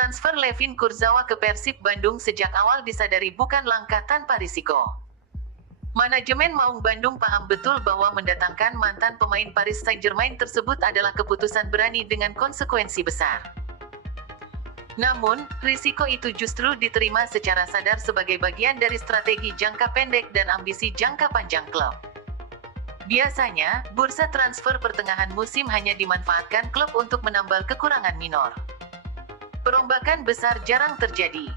Transfer Levin Kurzawa ke Persib Bandung sejak awal disadari bukan langkah tanpa risiko. Manajemen Maung Bandung paham betul bahwa mendatangkan mantan pemain Paris Saint-Germain tersebut adalah keputusan berani dengan konsekuensi besar. Namun, risiko itu justru diterima secara sadar sebagai bagian dari strategi jangka pendek dan ambisi jangka panjang klub. Biasanya, bursa transfer pertengahan musim hanya dimanfaatkan klub untuk menambal kekurangan minor. Perombakan besar jarang terjadi.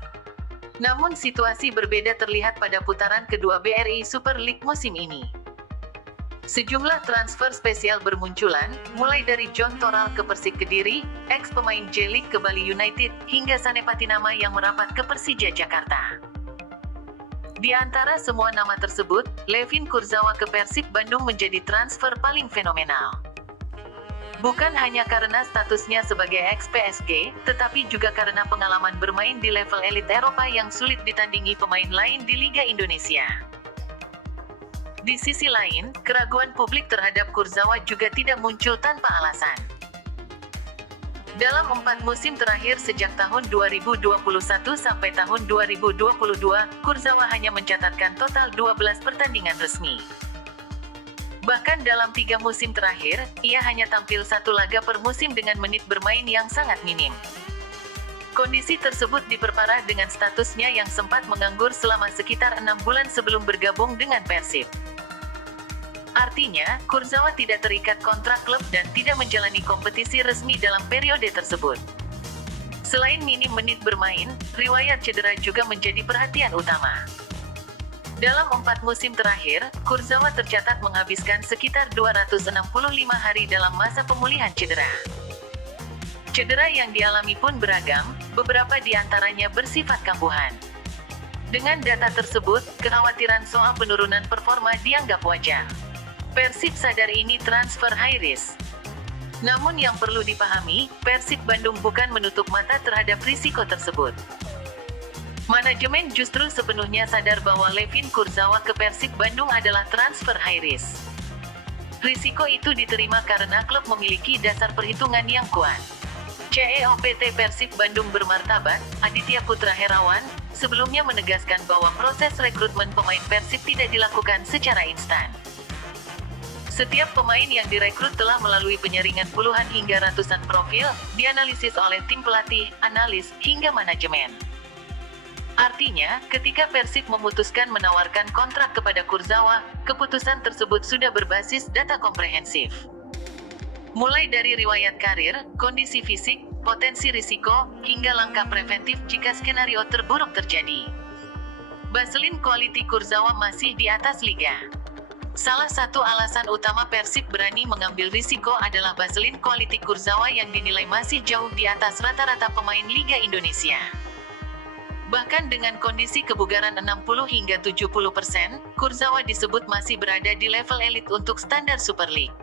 Namun situasi berbeda terlihat pada putaran kedua BRI Super League musim ini. Sejumlah transfer spesial bermunculan, mulai dari John Toral ke Persik Kediri, ex-pemain J-League ke Bali United, hingga Sanepati Nama yang merapat ke Persija Jakarta. Di antara semua nama tersebut, Levin Kurzawa ke Persib Bandung menjadi transfer paling fenomenal. Bukan hanya karena statusnya sebagai ex-PSG, tetapi juga karena pengalaman bermain di level elit Eropa yang sulit ditandingi pemain lain di Liga Indonesia. Di sisi lain, keraguan publik terhadap Kurzawa juga tidak muncul tanpa alasan. Dalam 4 musim terakhir sejak tahun 2021 sampai tahun 2022, Kurzawa hanya mencatatkan total 12 pertandingan resmi. Bahkan dalam 3 musim terakhir, ia hanya tampil 1 laga per musim dengan menit bermain yang sangat minim. Kondisi tersebut diperparah dengan statusnya yang sempat menganggur selama sekitar 6 bulan sebelum bergabung dengan Persib. Artinya, Kurzawa tidak terikat kontrak klub dan tidak menjalani kompetisi resmi dalam periode tersebut. Selain minim menit bermain, riwayat cedera juga menjadi perhatian utama. Dalam 4 musim terakhir, Kurzawa tercatat menghabiskan sekitar 265 hari dalam masa pemulihan cedera. Cedera yang dialami pun beragam, beberapa di antaranya bersifat kambuhan. Dengan data tersebut, kekhawatiran soal penurunan performa dianggap wajar. Persib sadar ini transfer high risk. Namun yang perlu dipahami, Persib Bandung bukan menutup mata terhadap risiko tersebut. Manajemen justru sepenuhnya sadar bahwa Levin Kurzawa ke Persib Bandung adalah transfer high risk. Risiko itu diterima karena klub memiliki dasar perhitungan yang kuat. CEO PT Persib Bandung bermartabat, Aditya Putra Herawan, sebelumnya menegaskan bahwa proses rekrutmen pemain Persib tidak dilakukan secara instan. Setiap pemain yang direkrut telah melalui penyaringan puluhan hingga ratusan profil, dianalisis oleh tim pelatih, analis, hingga manajemen. Artinya, ketika Persib memutuskan menawarkan kontrak kepada Kurzawa, keputusan tersebut sudah berbasis data komprehensif. Mulai dari riwayat karir, kondisi fisik, potensi risiko, hingga langkah preventif jika skenario terburuk terjadi. Baseline quality Kurzawa masih di atas liga. Salah satu alasan utama Persib berani mengambil risiko adalah baseline quality Kurzawa yang dinilai masih jauh di atas rata-rata pemain Liga Indonesia. Bahkan dengan kondisi kebugaran 60 hingga 70%, Kurzawa disebut masih berada di level elit untuk standar Super League.